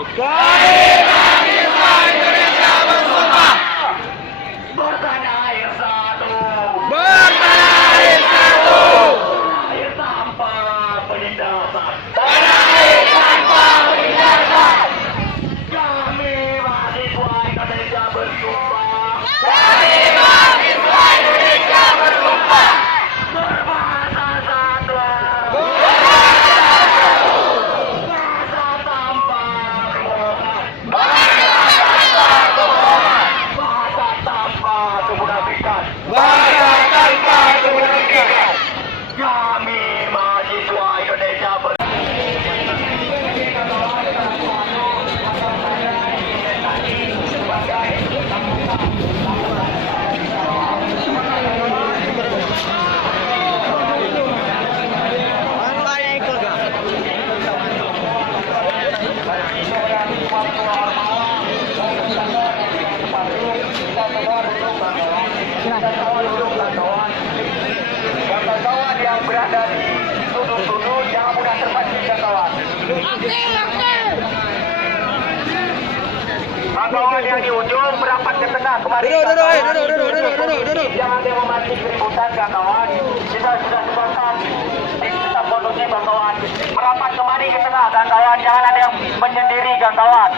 Kami mahasiswa Indonesia bersumpah. Bertanah air satu. Bertanah air satu. Air tanpa penindasan. Tanah air tanpa penindasan. Kami mahasiswa Indonesia bersumpah. Kami mahasiswa Indonesia bersumpah. Berbahasa satu. Bahasa tanpa kebohongan. Bahasa tanpa kemunafikan. Bahasa tanpa kemunafikan. Kami mahasiswa Indonesia kawan-kawan yang berada di sudut-sudut jangan mudah terpancing kawan. Kawan yang di ujung merapat ke tengah kemarin. Duduk. Jangan ada memancing keributan kawan. Kita sudah sepakat. Kita kondusif kawan. Merapat kemari ke tengah kawan. Jangan ada yang menyendiri kawan.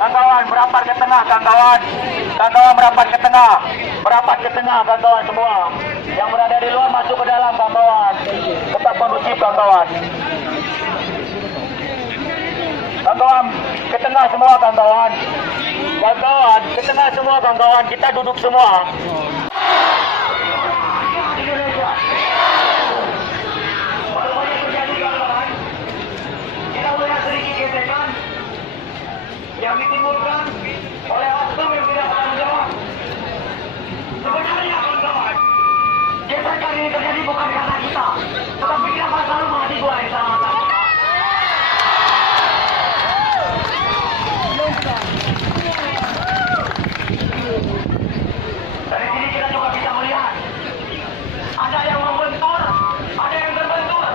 Kawan merapat ke tengah kawan. Kawan merapat ke tengah. Merapat ke tengah kawan semua. Yang berada di luar masuk ke dalam kawan. Tetap kondusif kawan. Kawan ke tengah semua kawan. Kawan ke tengah semua kawan. Kita duduk semua. Indonesia. Baru-baru terjadi kawan. Kita melihat sedikit gesekan yang ditimbulkan oleh oknum yang tidak bertanggung jawab. Sebenarnya kawan-kawan, gesekan ini terjadi bukan karena kita, tetapi kenapa selalu mahasiswa yang salah. Dari sini kita juga bisa melihat ada yang membentur, ada yang terbentur,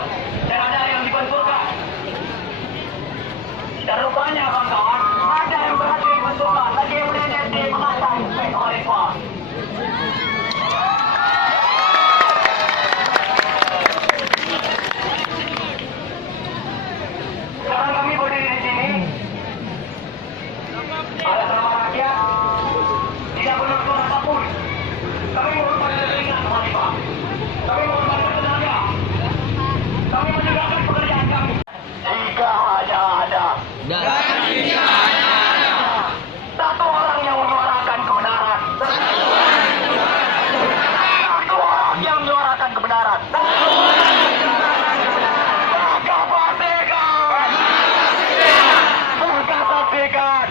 dan ada yang dibenturkan. Dan rupanya kawan-kawan, ada yang berhasil dibenturkan, lagi yang berhasil dimenangkan oleh Pak. Sekarang kami berdiri di sini. Ada nama rakyat, tidak berlaku apapun. Kami menghormati telinga kembali Pak. Kami menghormati tenaga. Kami menegakkan pekerjaan kami. Jika hanya ada. Satu orang yang menyuarakan kebenaran. Satu orang yang menyuarakan kebenaran. Maka pastikan. Maka pastikan.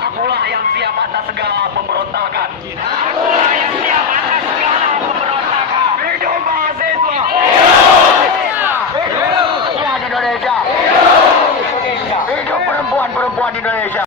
Akulah yang siap atas segala pemberontakan. Akulah yang siap atas segala pemberontakan. Hidup mahasiswa. Hidup Indonesia. Hidup perempuan-perempuan Indonesia.